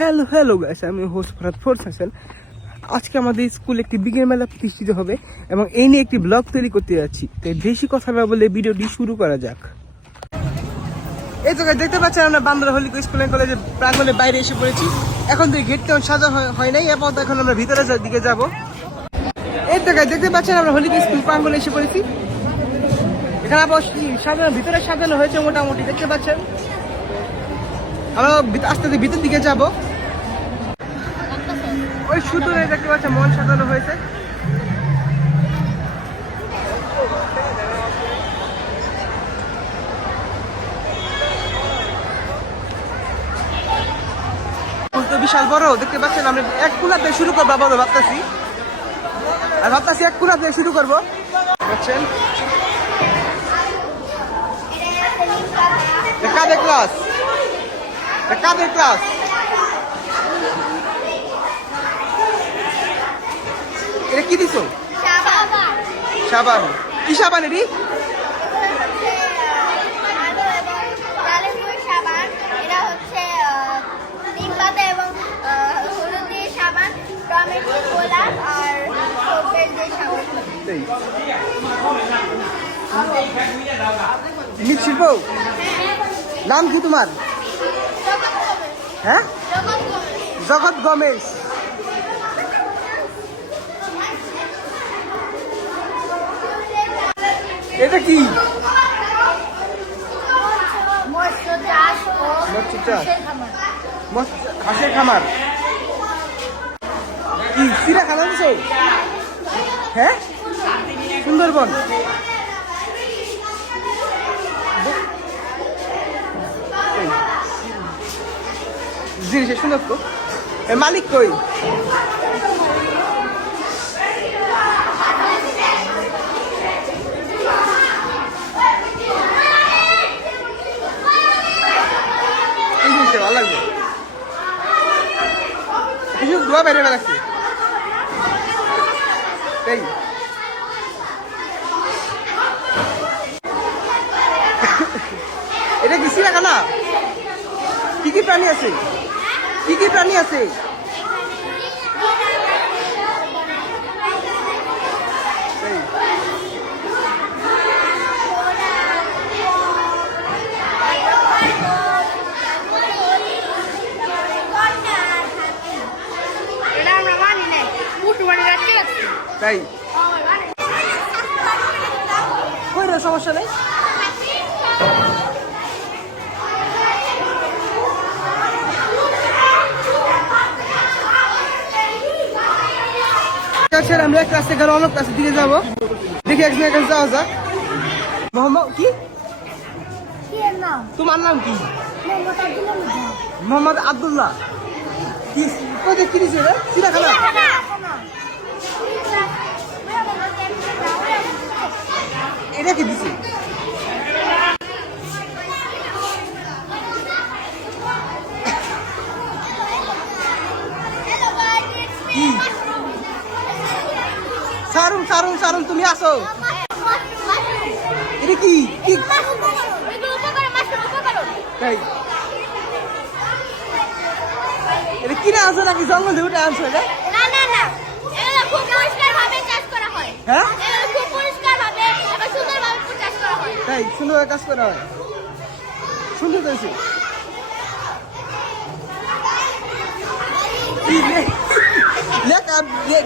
Hello hello guys, আমি host Farhad force Hasan. আজকে আমাদের স্কুলে একটি বিজ্ঞান মেলা প্রতিষ্ঠিত হবে এবং এই নিয়ে একটি ব্লগ তৈরি করতে যাচ্ছি। তাই বেশি কথা না বলে ভিডিওটি শুরু করা যাক। এই তো গাইস, দেখতে পাচ্ছেন আমরা বান্দরা হলি স্কুল এন্ড কলেজের প্রাঙ্গণের বাইরে এসে পড়েছি। এখন তো গেট তেমন সাজা হয় নাই, এখন আমরা ভিতরে দিকে যাব। এই তো গাইস, দেখতে পাচ্ছেন আমরা হলি স্কুল প্রাঙ্গণে এসে পড়েছি। এখানে আবার সাজানো, ভিতরে সাজানো হয়েছে মোটামুটি, দেখতে পাচ্ছেন। আমরা আস্তে আস্তে ভিতর দিকে যাব। ওই সুতোরে দেখতে পাচ্ছেন মন সাজানো হয়েছে। তো বিশাল বড়, দেখতে পাচ্ছেন। আমরা এক কুলা দিয়ে শুরু করবো আবার ভাবতেছি এক কুলা দিয়ে শুরু করবো, বুঝছেন। কাদের ক্লাস? কাদের ক্লাস? এটা কি দিছো? সাবান। কি সাবান এটি? শিল্প নাম কি তোমার? হ্যাঁ, জগৎ গমেশ। এটা কি? হাঁসের খামার। কি চিড়িয়াখানা দিছো? হ্যাঁ, সুন্দরবন। জিনিসের সুন্দর তো। মালিক কই? এই জিনিসটা ভালো লাগবে। কিছু দোয়া বাইরে লাগছে। এই এটা কি চিড়িয়াখানা? কি কি প্রাণী আছে? কি কি প্রাণী আছে? তাই কই রে, সমস্যা নেই। আমরা ক্লাস থেকে অন্য ক্লাসের দিকে যাবো। দেখি একজনের কাছে যাওয়া যাক। মোহাম্মদ কি? তোমার নাম কি? মোহাম্মদ আব্দুল্লাহ। কি দিছে রে? চিড়িয়াখানা। এটা কি দিছে? সারুন সারুন সারুন, তুমি আসো। এটা কি? এটা কিনে আনছো নাকি জঙ্গল দিয়ে উঠে আনছো? এটা হ্যাঁ, তাই সুন্দরভাবে কাজ করা হয়। সুন্দর হয়েছে।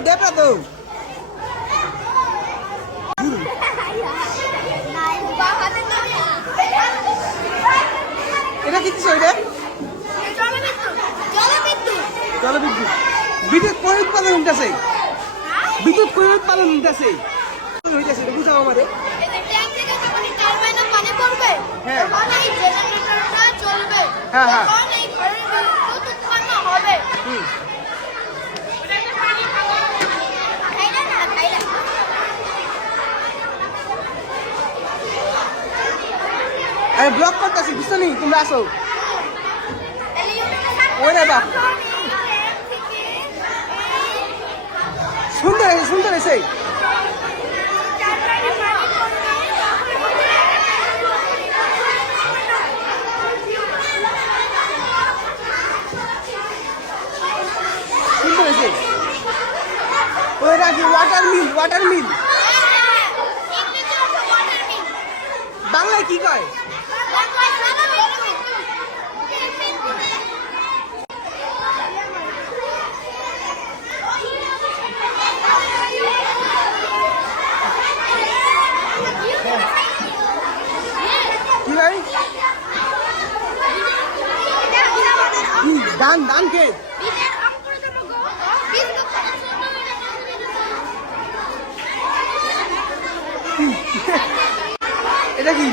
দেখা তো এটা কি? জলবিদ্যুৎ। বিদ্যুৎ উৎপাদন হইতেছে। বিদ্যুৎ উৎপাদন হইতেছে। বুঝাও আমাদের। হ্যাঁ হ্যাঁ হ্যাঁ। আমি ব্লগ করতেছি, বুঝছো নি? তোমরা আসো। ওরে বাপ, সুন্দর হয়েছে, সুন্দর হয়েছে। কি ওয়াটার মিল বাংলায় কি কয়? কি ভাই দান কে এটা কি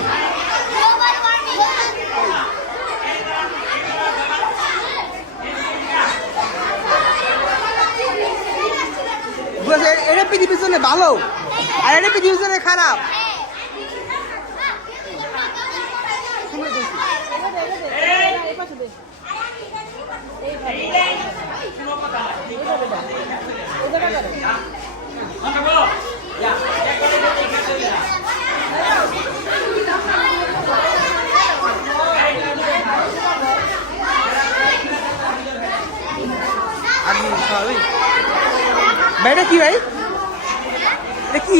এটা পৃথিবীর জন্য ভালো আর এটা পৃথিবীর জন্য খারাপ। এটা কি ভাই এটা কি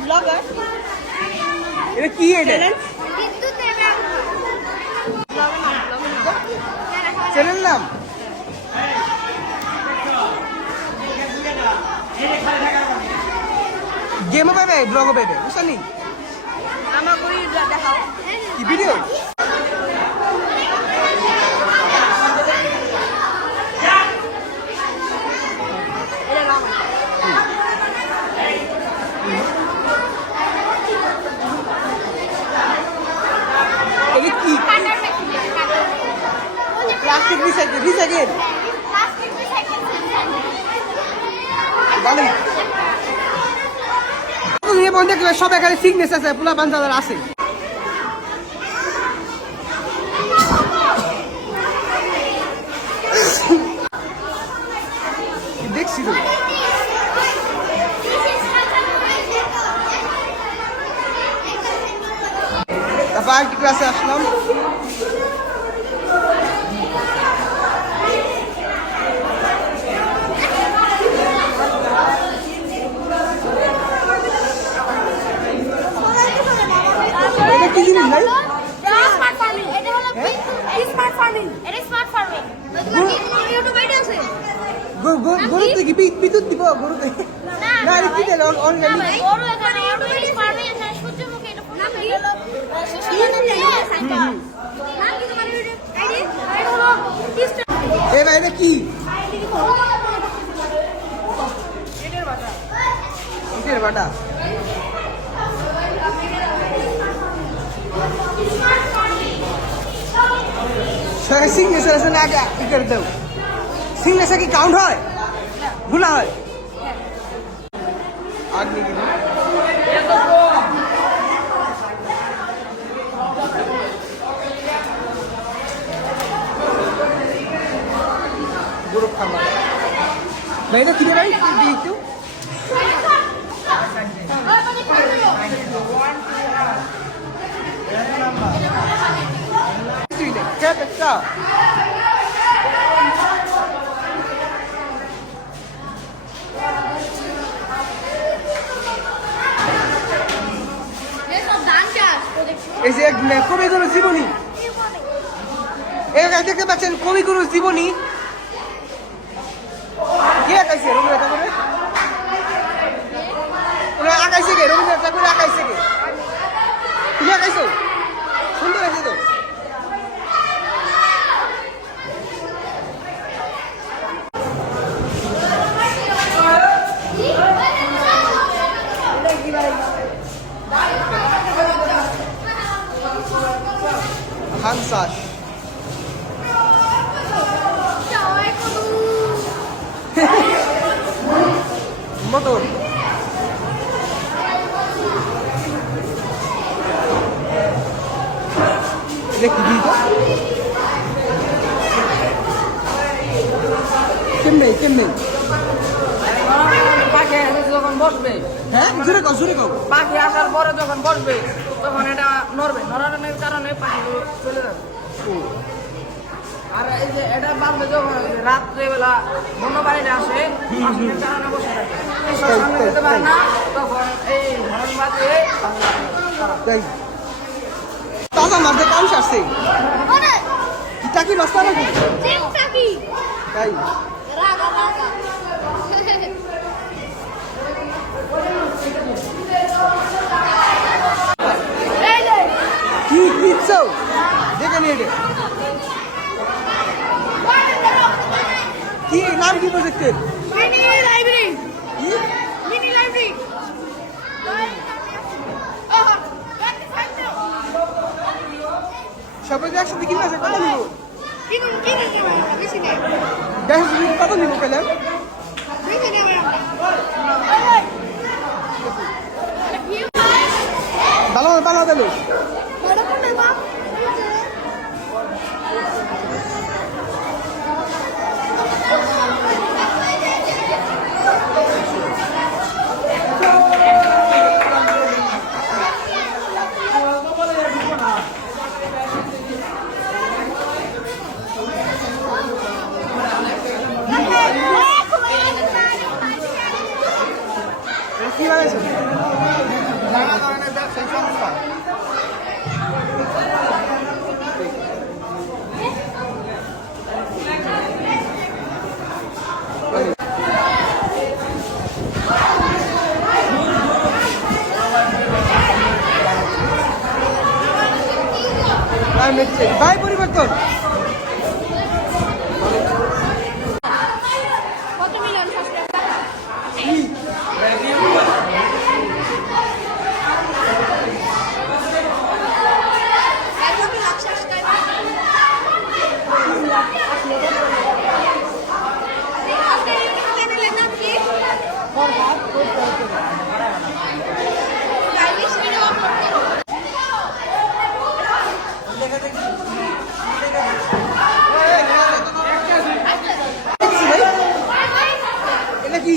ব্লগার এটা কি চ্যানেল নাম গেমও পাবে ব্লগও পাবে বুঝলি কি ভিডিও প্লাস্টিক রিসাইকেল সব এখানে সিগনেস আছে পোলা বাঞ্চাদার আছে দেখছি তো তারপর আরেকটি ক্লাসে আসলাম কি জিনিস ভাই স্মার্ট ফার্মিং এটা হলো স্মার্ট ফার্মিং এটা স্মার্ট ফার্মিং ইউটিউব ভিডিও আছে গরু থেকে বিদ্যুৎ দিব গরু থেকে না এটা কি দেন অনলাইন গরু এখানে ইউটিউব ফার্মিং এখানে সূর্যমুখী এটা নাম কি হলো সাইকেল নাম কি তোমার ইউটিউব আইডি এটা হলো এই ভাই এটা কি এটার বাটা সিগনেচার আছে না আগে কি করে দাও সিগনেচার কি কাউন্ট হয় ভুলা হয় আর নাকি গ্রুপ খাবার ভাই এটা কি রে ভাই দিই একটু क्या बच्चा ऐसे एक কবিগুরু জীবনী এই দেখতে পাচ্ছেন কবিগুরু জীবনী কে আঁকাইছে রবীন্দ্রনাথ ঠাকুরের ওরা আঁকাইছে কে রবীন্দ্রনাথ ঠাকুর আঁকাইছে কে তুমি আঁকাইছো সুন্দর আছে তো Hansas motor ini gitu kemeng পাখি যখন বসবে হ্যাঁ জোরে কও পাখি আসার পরে যখন বসবে তখন এটা নড়বে নড়ানোর কারণে পাখিগুলো চলে যাবে আর এই যে এটা বাজবে যখন রাত্রেবেলা বন্ধ বাড়িতে আসে জানানো বসে থাকে সামনে যেতে পারে না তখন এই হরণ বাজে তাজা মাছ দিয়ে কাম সারছে টাকি মাছ পাওয়া নাকি তাই কি দিচ্ছ দেখে নিয়ে কি নাম কি প্রজেক্টের সবাই একসাথে কিনে আছে কত নিব কত নিব পেলাম ভালো ভালো ভালো কি বানাইছো নানা ধরনের ব্যবসায়িক সংস্থা ভাই পরিবর্তন এটা কি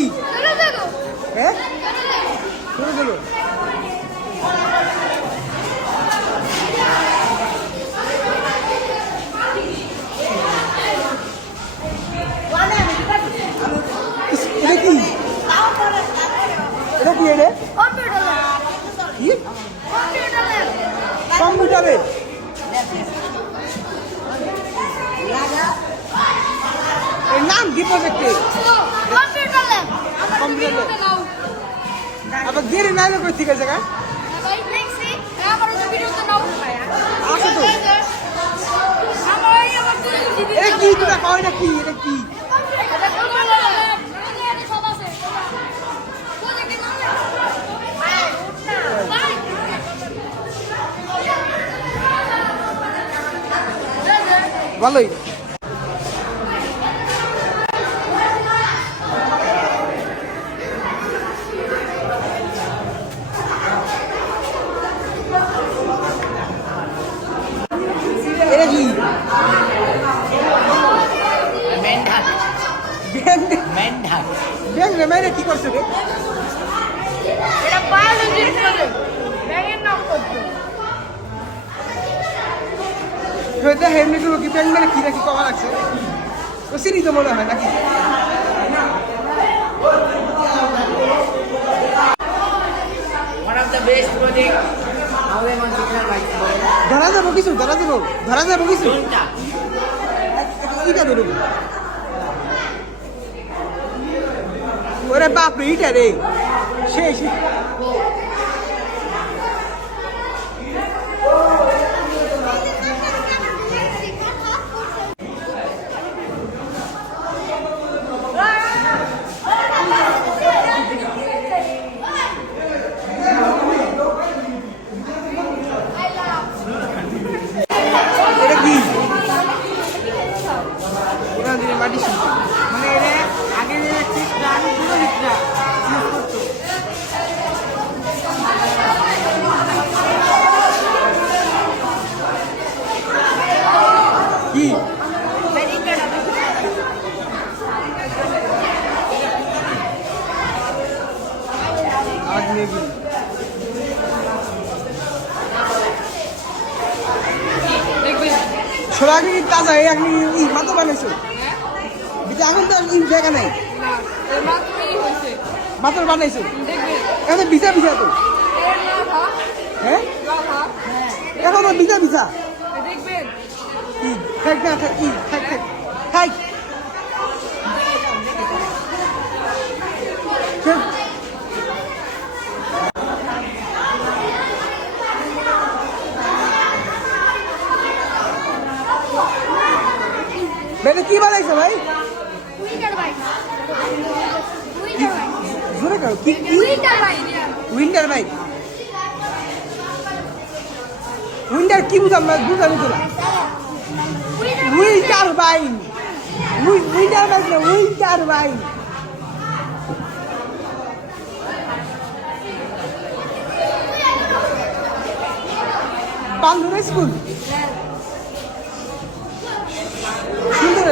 হ্যাঁ শুরু করো এটা কি এটা কি এটা কম্পিউটারে এর নাম কি প্রজেক্টের আবার গেরে নাইলে কই ঠিক আছে জায়গা আছে তো এটা কি তোরা কয় না কি এটা কি ভালোই এটা কি ব্যাংক মেরে কি করছে রে এটা বায়োলজি করে ব্যাঙের নাম করছে হয়তো হেমনি করবো কি ব্যাংক মেরে কি নাকি কমা লাগছে ও সিনি তো মনে হয় নাকি one of the best project আমাদের মানচিত্রের বাইক ধরা যাবো কিছু ধরা যাবো কিছু কোনটা ইটা ধরুন ওরে বাপরে ইটা রে শেষ এটা কি ওখান থেকে মাটি শুনছে মানে এটা আগে যে চিত্রা আমি পুরো চিত্রা কি আজ নেগি ছোড়া কি বাজার এখন মাত্র বানাইছো এটা এখন তো জায়গা নাই মাত্র বানাইছো এখন ভিজা ভিজা তো হ্যাঁ এখন ভিজা ভিজা থাক না থাক থাক থাক থাক বেটা কি বানাইছো ভাই জোরে করো কি উইন্টার বাইক উইন্টার কি বুঝাবো না উইন্টার বাইক উইন্টার বাইক না উইন্টার বাইক বান্ধব স্কুল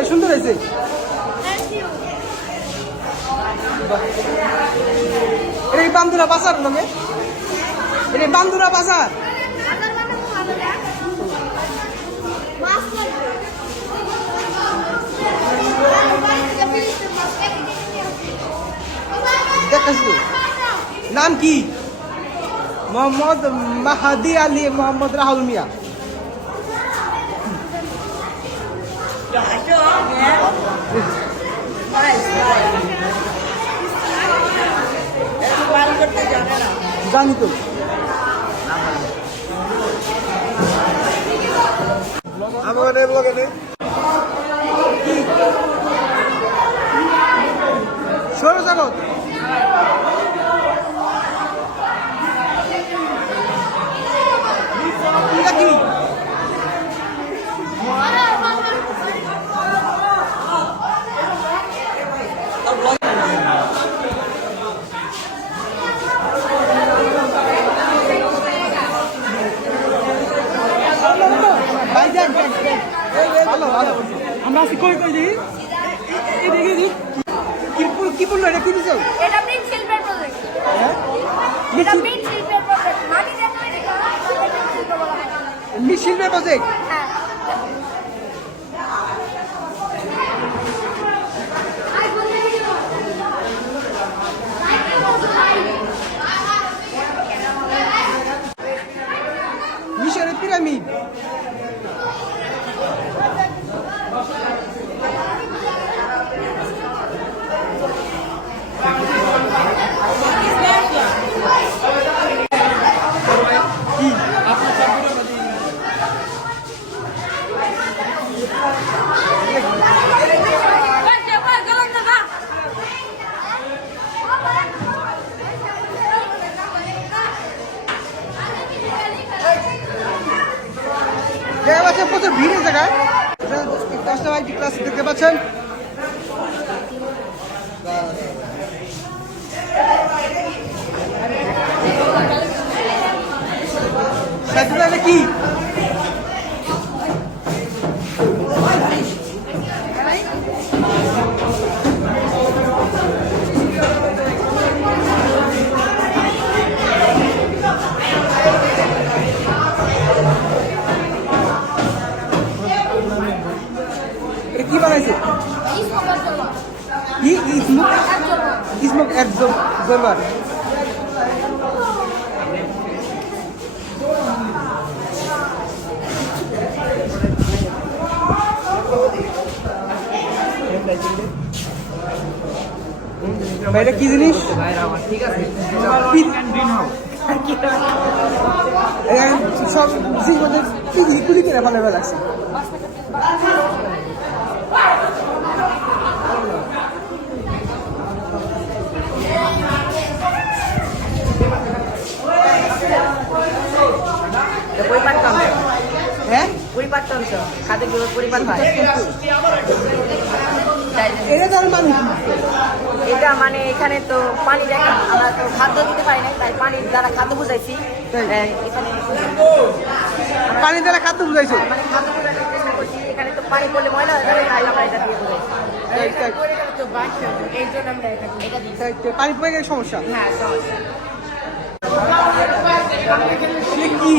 সুন্দর হয়েছে এই বান্দুরা বাজার লোকে এই বান্দুরা বাজার দেখাচ্ছি নাম কি মোহাম্মদ মাহাদি আলী মোহাম্মদ রাহুল মিয়া জানি তো সৌরজগৎ কি ভালো ভালো আমরা আছি কই কই দেখি দেখি কি বললো এটা কি দিছো এটা প্রিন্ট শিল্পের প্রজেক্ট হ্যাঁ এটা প্রিন্ট শিল্পের প্রজেক্ট মাটি দিয়ে তৈরি করা শিল্প বলা হয় শিল্পের প্রজেক্ট হ্যাঁ মিশরের পিরামিড জায়গা পাচ্ছেন প্রচুর ভিড়ের জায়গায় 10টা বাইকটি ক্লাস দেখতে পাচ্ছেন এটা কি কি বানাইছে স্মোক অ্যাবজর্বার এটা কি জিনিস সব কুলি কিনে ভালো লাগছে হ্যাঁ এটা মানে এখানে তো পানি দেখা আমরা তো খাদ্য দিতে পারি না তাই পানির দ্বারা খাদ্য বুঝাইছি এখানে পানি দ্বারা খাদ্য বুঝাইছো মানে খাদ্য বুঝাইতে চেষ্টা করছি এখানে তো পানি পড়লে ময়লা হয়ে যাবে তাই আমরা এটা দিয়ে বুঝাইছি এই জন্য আমরা এটা দিই পানি পড়ে গেলে সমস্যা হ্যাঁ সমস্যা কি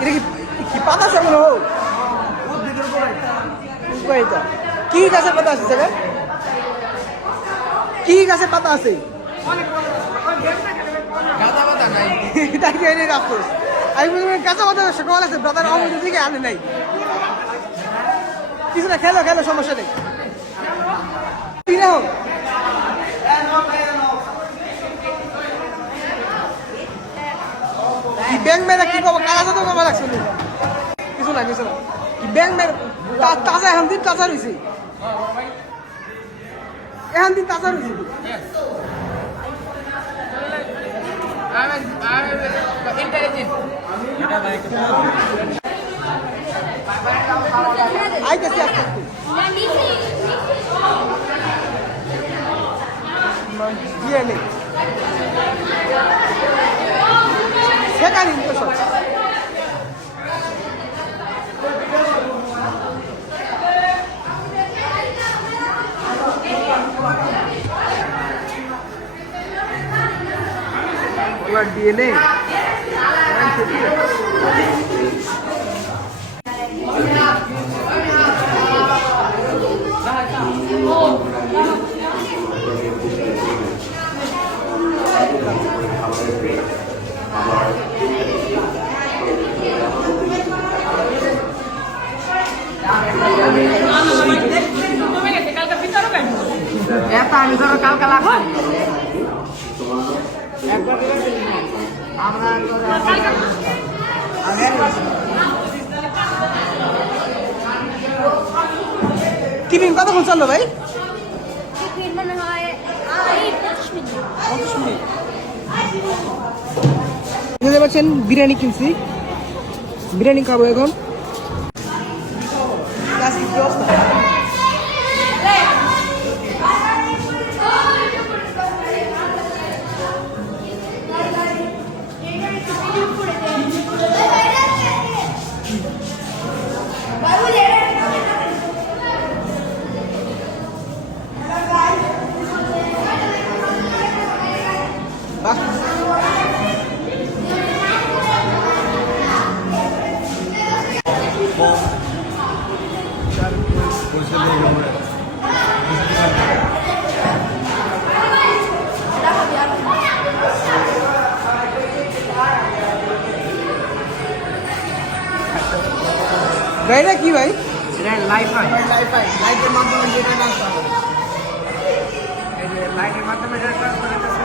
এটা কি কি পাতা আছে মনে হোক উদ্ভিদের উপকারিতা উপকারিতা কি গাছের পাতা আছে স্যার কি গাছের পাতা আছে গাঁদা পাতা নাই তাই এনে রাখোস আমি বলছি কাঁচা পাতা সকাল আছে ব্রাদার অমর দিকে আনে নাই কিছু না খেলো খেলো সমস্যা নেই কি না হোক ব্যাংক মেরা কি করবো কাগজ তো করবো লাগছে কিছু না কি ব্যাংক মেরা তাজা এখন দিন তাজা রয়েছে এখন দিন তাজা রয়েছে আইতেছি আস্তে আস্তে দিয়ে নেই সেখানে তো সব ডিএনএ আমি ধরো কালকে লাগছি আমরা টিফিন কতক্ষণ চললো ভাই টিফিন মনে হয় 25 মিনিট 25 মিনিট দেখতে পাচ্ছেন বিরিয়ানি কিনছি বিরিয়ানি খাবো এখন ভাইরা কি ভাই লাইটের মাধ্যমে যেটা ট্রান্সফার করে এই যে লাইটের মাধ্যমে যেটা ট্রান্সফার করতেছে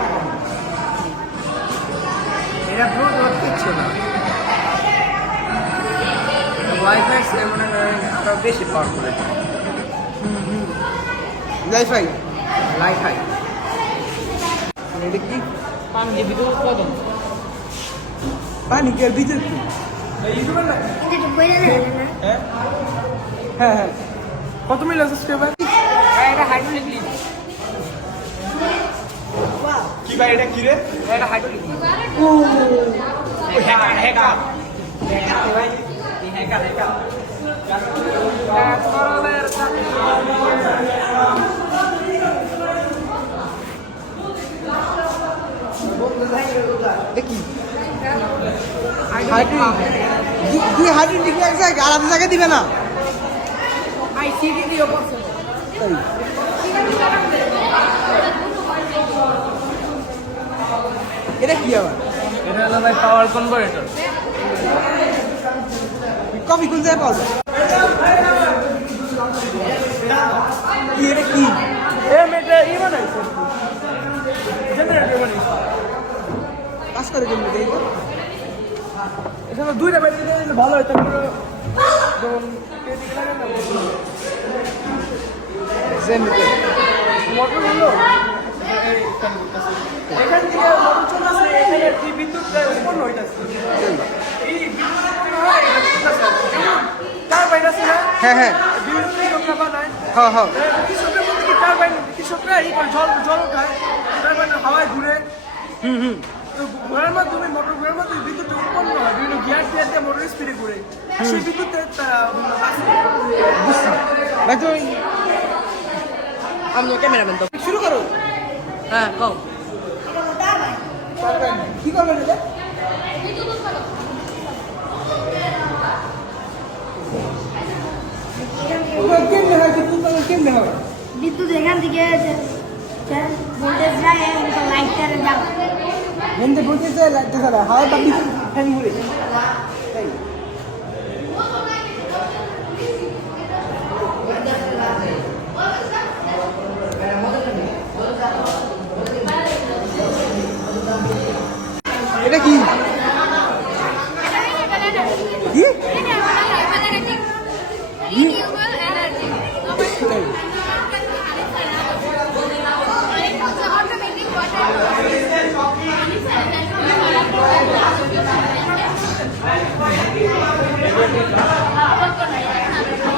এটা ব্লুটুথ কিচ্ছু না ওয়াইফাই সে মনে করেন আরো বেশি পাওয়ারফুল লাইফাই লাইফাই এটা কি পানি যে বিদ্যুৎ উৎপাদন পানি কি আর বিদ্যুৎ কি ইউটিউবার না কিন্তু বইলে না হ্যাঁ হ্যাঁ কত মিলিয়ন সাবস্ক্রাইবার এটা হাইড্রোলিক লিফট কি ভাই এটা কি রে এটা হাইড্রোলিক লিফট ও হ্যাকার ভাই হ্যাকার তরলের দেখি দুই হাইড্রোলিক লিখে এক জায়গায় আলাদা জায়গায় দিবে না আইসিডি দিও বলছো তাই এটা কি আবার এটা হলো ভাই পাওয়ার কনভার্টার কফি কোন জায়গায় পাওয়া যায় কি এটা কি এটা ই বানাইছে জেনারেটর বানাইছে কাজ করে কেমনি দেখি তো এখানে দুইটা ব্যাটারি দিলে ভালো হয় তারপরে যেমন এদিকে লাগে না জেনারেটর মোটর হলো এখান থেকে মোটর চলতেছে এখানে কি বিদ্যুৎ উৎপন্ন হইতাছে এই বিদ্যুৎ উৎপন্ন হয় টারবাইন আছে না হ্যাঁ হ্যাঁ বিদ্যুৎ কৃষকরা বানায় হ্যাঁ হ্যাঁ কৃষকদের মধ্যে কি টারবাইন কৃষকরা এই করে জল উঠায় টারবাইন হাওয়ায় ঘুরে তো ঘোরার মাধ্যমে মোটর ঘোরার মাধ্যমে বিদ্যুৎ উৎপন্ন হয় বিভিন্ন গিয়ার টিয়ার দিয়ে মোটর স্পিডে ঘুরে সেই বিদ্যুতে তারা বুঝছি ভাই তো আমি ক্যামেরাম্যান তো শুরু করো হ্যাঁ কও কি করবেন এটা কেমনে হয় বিদ্যুৎ উৎপাদন কেমনে হয়? বিদ্যুৎ এখান থেকে ভোল্টেজ যায় লাইটারে যাবে এমনি বলতে চাই লাগতে ছাড়া হাওয়া বা বিদ্যুৎ ফ্যান ঘুরে তাই এটা কি কি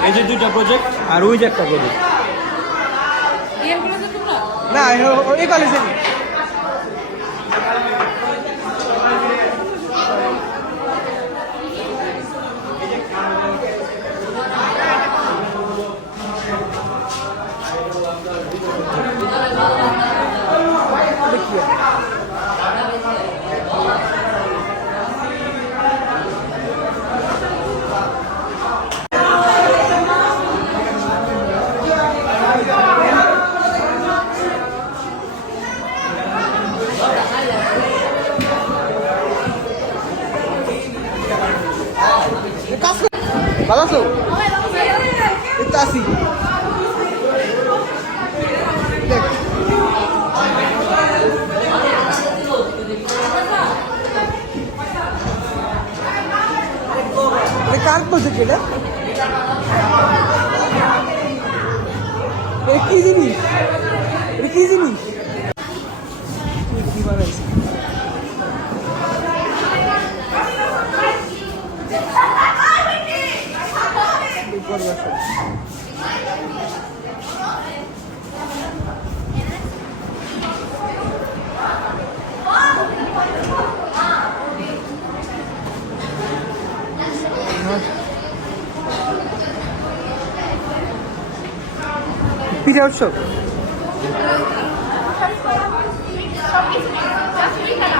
এই যে দুইটা প্রজেক্ট আর ওই যে একটা প্রজেক্ট না এই কলেজে ভালো আছো একটু আসি দেখ কার প্রজেক্ট এটা কি জিনিস এটা কি জিনিস কি বানাইছে পিঠা উৎসব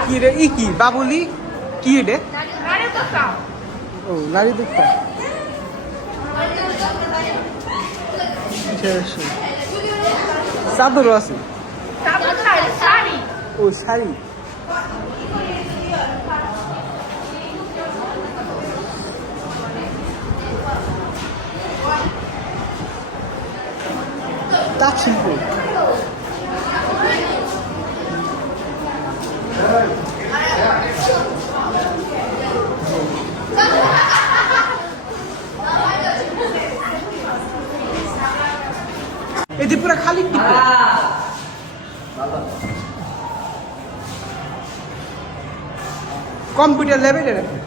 কি রে ই কি বাবুলি কি রে ও নারী দুঃখা চাদরও আছে ও শাড়ি তাঁত শিল্প এটি পুরো খালি কম্পিউটার ল্যাবে রাখে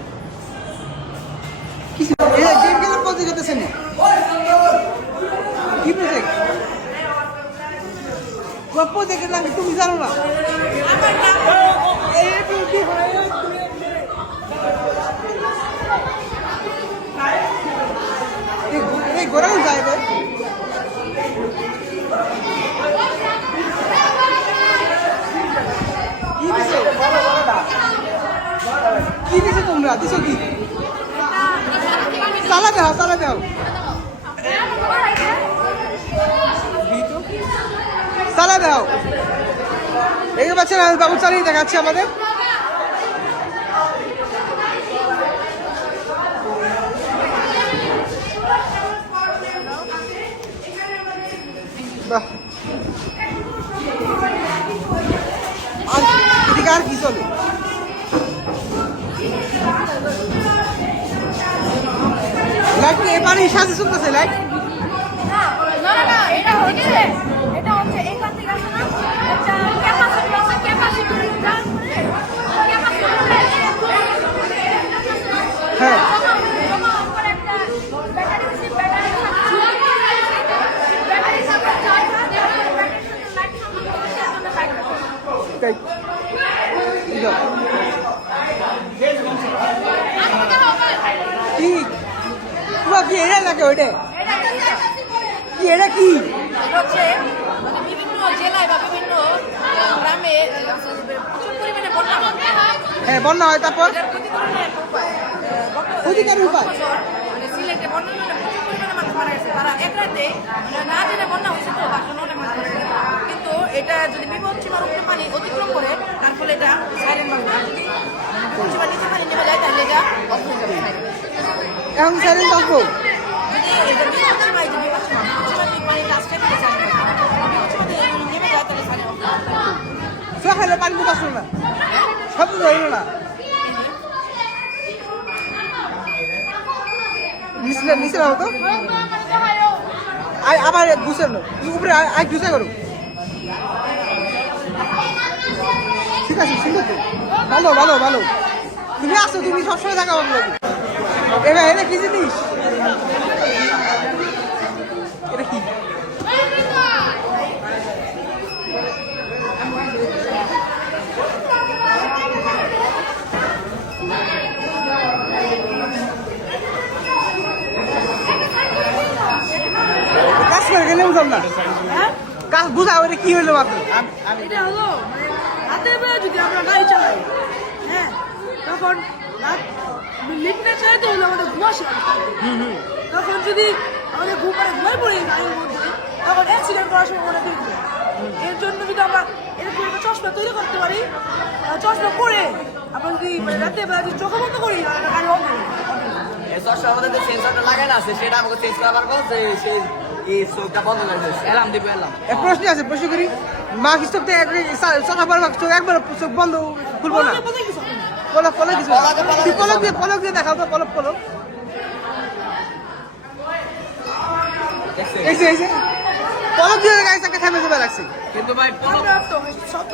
কিছু গেম খেলার প্রজেক্ট হতেছে না কি প্রজেক্ট প্রজেক্টের নাম তুমি জানো না এই গোড়াও যায় কি দিছো তোমরা দিছো কি সালা দাও সালা দাও এই বাচ্চারা বাবু চালিয়ে দেখাচ্ছে আমাদের বাহ আর এদিকে আর কি চলে লাইট এ পানি সাথে চলতেছে লাইট না এটা হচ্ছে এখান থেকে আসে না একটা ক্যাপাসিটি হ্যাঁ ঠিক কি এরা লাগে ওইটা কি এটা কি হচ্ছে বিভিন্ন জেলায় বা বিভিন্ন গ্রামে প্রচুর পরিমাণে বন্যা হয় হ্যাঁ বন্যা হয় তারপর ক্ষতিকরণের একটা উপায় ক্ষতিকারী উপায় সিলেটে বন্যা প্রচুর পরিমাণে মানুষ মারা গেছে তারা এক রাতে না জেনে বন্যা হয়েছে তো তার জন্য অনেক মানুষ মারা গেছে। কিন্তু এটা যদি বিপদ সীমার উপরে পানি অতিক্রম করে তার ফলে এটা সাইলেন্ট বাজবে আর যদি বিপদ সীমার নিচে পানি নেমে যায় তাহলে এটা অফ হয়ে যাবে siren। এখন সাইলেন্ট বাজবো যদি এটা বিপদ সীমা এই যে বিপদ সীমা যদি পানি লাস্টে গেলে সাইলেন্ট বাজবে বিপদ সীমাতে নেমে যায় তাহলে সাইলেন্ট অফ হয়ে যাবে। সকালে পানি তো আসলো না শব্দ ধরলো না নিচে নিচে নাও তো আবার গুছের নো উপরে আই গুছে করো ঠিক আছে সুন্দর তো ভালো ভালো ভালো তুমি আসো তুমি সবসময় থাকা ভালো লাগে এবার এটা কি জিনিস এটা কি কাজ করে গেলে বুঝলাম না কাজ বুঝাও এটা কি হইলো মাত্র এটা হলো মানে রাতের বেলা যদি আমরা গাড়ি চালাই হ্যাঁ তখন লিফটে চালাতে হলে আমাদের ঘুমাসে তখন যদি আমাদের ঘুমাই পড়ি গাড়ির মধ্যে তখন অ্যাক্সিডেন্ট করার সময় অনেক বেশি হয়। এর জন্য যদি আমরা এরকম একটা চশমা তৈরি করতে পারি চশমা পরে আমরা যদি মানে রাতের বেলা যদি চোখে বন্ধ করি গাড়ি অফ করি এই চশমার মধ্যে যে সেন্সরটা লাগানো আছে সেটা আমাকে চেঞ্জ করা পারবো যে সেই এই চোখটা বন্ধ করে দিয়েছে এলাম দিব এলাম প্রশ্ন আছে প্রশ্ন করি মা খ্রিস্টাব্দে চলা পারবা চোখ একবার চোখ বন্ধ খুলবো না পলক পলক কিছু পলক দিয়ে দেখাও তো পলক পলক এই যে পলক দিয়ে গাড়ি চাকা থামে যাবে লাগছে কিন্তু ভাই শব্দ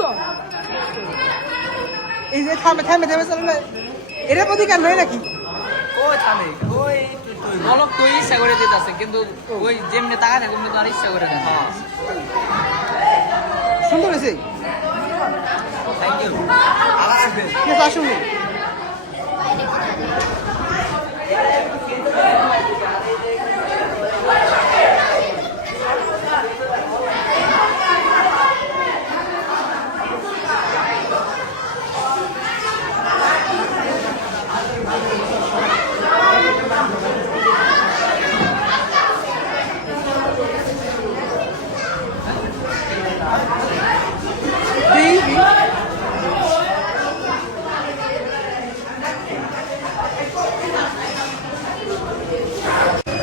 এই যে থামে চলে না এটা প্রতিকার নয় নাকি ওই থামে ওই বলক তুই ইচ্ছা করে দিতেছে কিন্তু ওই যেমনি টাকা থাকে কিন্তু আর ইচ্ছা করে দেয় হ্যাঁ সুন্দর হয়েছে থ্যাংক ইউ আবার আসবেন ঠিক আছে আসুন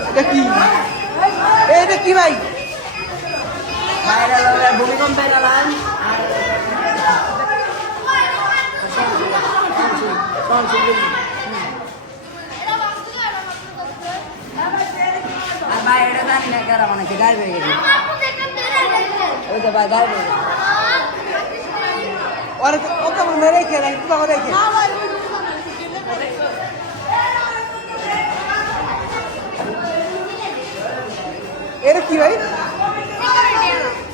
এটা কি এটা কি ভাই ভূমিকম্প এলাম আর ভাই এটা জানি না কারা মানে গাড়ি বেড়ে গেছে ওই তো ভাই গাড়ি বেড়ে গেছে और ओके मेरे ही खेला तू मेरे ही खेल এর কি ভাই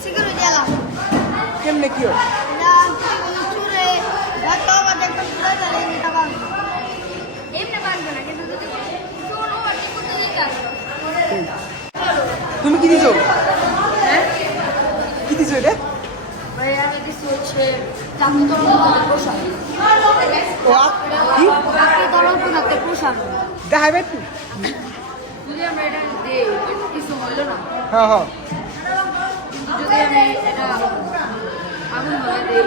সিকিউরিটি আলা কেমনে কি হয় না চুরে ভাত বাদে একটা চুরে ধরে নিতে পারবো এমনি পারবো না কিন্তু যদি চুর ও কি করতে দিতা তুমি কি দিছো হ্যাঁ কি দিছো এটা ভাই আমি দিছি হচ্ছে চাকরি তরল পোশাক ও কি চাকরি তরল পোশাকের পোশাক দেখাবে একটু যদি আমরা এটা দেই কিছু হইলো না হ্যাঁ হ্যাঁ যদি আমি এটা আগুন ধরে দিই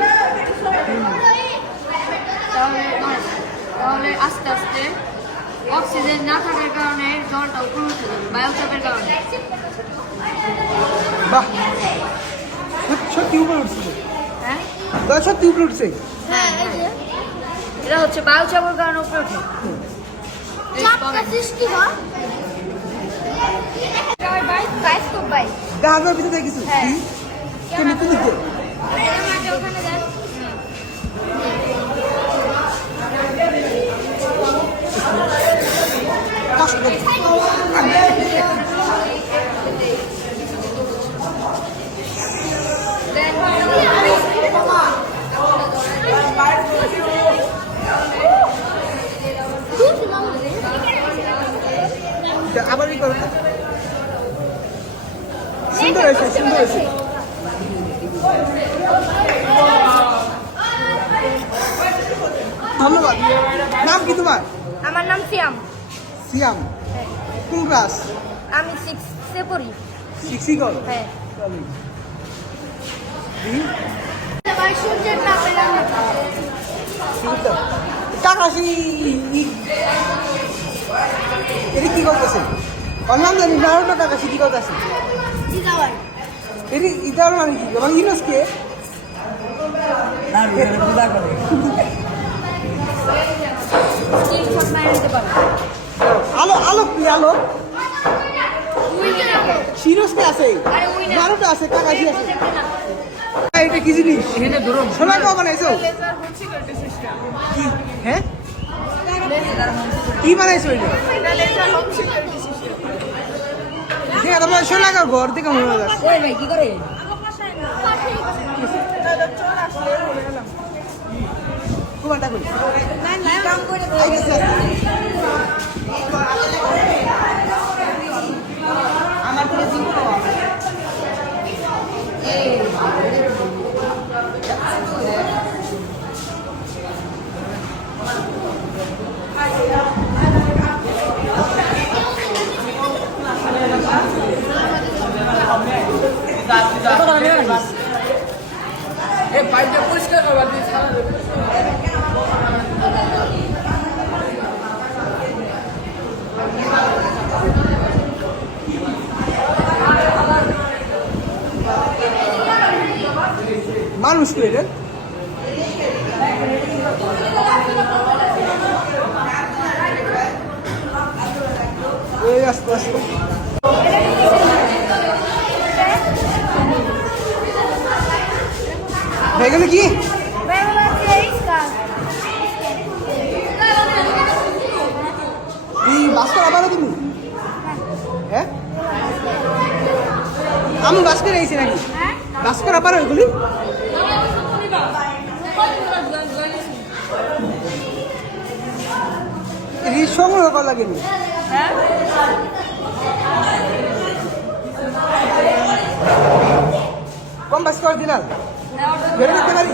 তাহলে আস্তে আস্তে অক্সিজেন না থাকার কারণে জলটা উপরে উঠে যাবে বায়ুচাপের কারণে বাহ সত্যি উপরে উঠছে হ্যাঁ সত্যি উপরে উঠছে হ্যাঁ এটা হচ্ছে বায়ুচাপের কারণে উপরে ওঠে চাপটা সৃষ্টি হয় বায়োস্কোপ ভাই দেখাবে ভিতরে কিছু হ্যাঁ। কেমনে কি দিতে ওখানে যান কষ্ট আবার এই করো সুন্দর হয়েছে সুন্দর হয়েছে ধন্যবাদ নাম কি তোমার আমার নাম সিয়াম সিয়াম কোন ক্লাস আমি 6 6 পড়ি। 6 কল হ্যাঁ। চলো ভাই সূর্যের তাপে রান্না করে। কাকাশি এটা কি করতেছে বললাম জানি নারোটা কাকাশি কি করতেছে দিদা ভাই। এটা ইতার মানে কি মানে ইনসকে স্ক্রিনশট মারে দিতে পারো। আলো আলো কি আলো উইনে রাখো। সিরসকে আছে আরে উইনে নারোটা আছে কাকাশি আছে প্রজেক্টে না। এটা কি জিনিস এখানে ধরুন সোনা কখন আইছো কি হ্যাঁ কি বানাইছো এটা ঠিক আছে তোমার সোনা ঘর থেকে মনে হয় ওই ভাই কি করে খুব একটা করি আমার থেকে জিনিস পাইপটা পরিষ্কার করবা তুমি ছাড়া মানুষ তো এটা এই আস্তে আস্তে হয়ে গেল কি বেলা আছে ইসকা। এই বাস্কর আবার তুমি হ্যাঁ আমি বাস্কর আইছি নাকি হ্যাঁ? বাস্কর আবার ওইগুলি এই সংগ্রহ করা লাগেনি কম বাস্কর দিলাম বের করতে পারি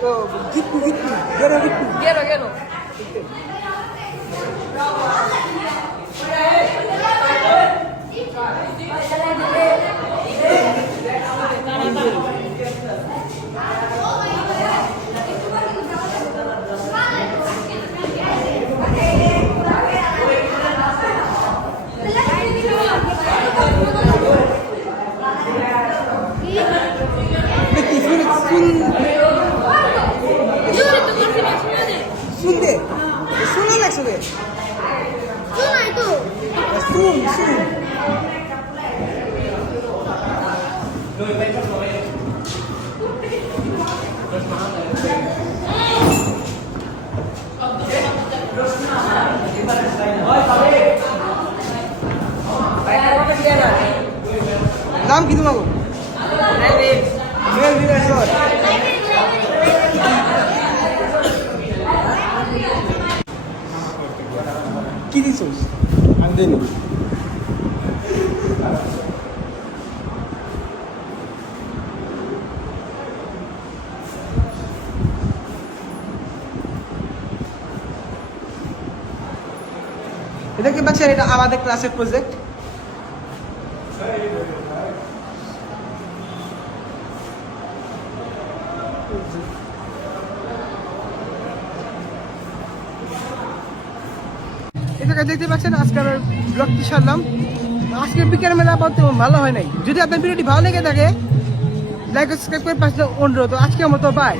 তো গিট্টু গিট্টু গেরো গিট্টু গেলো গেলো শুনতে শোনা লাগছে রে শোনাই তো। শুন শুন নাম কি তোমার কি দিছ আমি দেনি এটা কি বাচ্চা এটা আমাদের ক্লাসের প্রজেক্ট এটাকে দেখতে পাচ্ছেন আজকে আমরা ব্লগটি সারলাম আজকে বিকেল মেলা আবার তেমন ভালো হয় নাই যদি আপনার ভিডিওটি ভালো লেগে থাকে লাইক সাবস্ক্রাইব করে পাশে অনুরোধ আজকের মতো বাই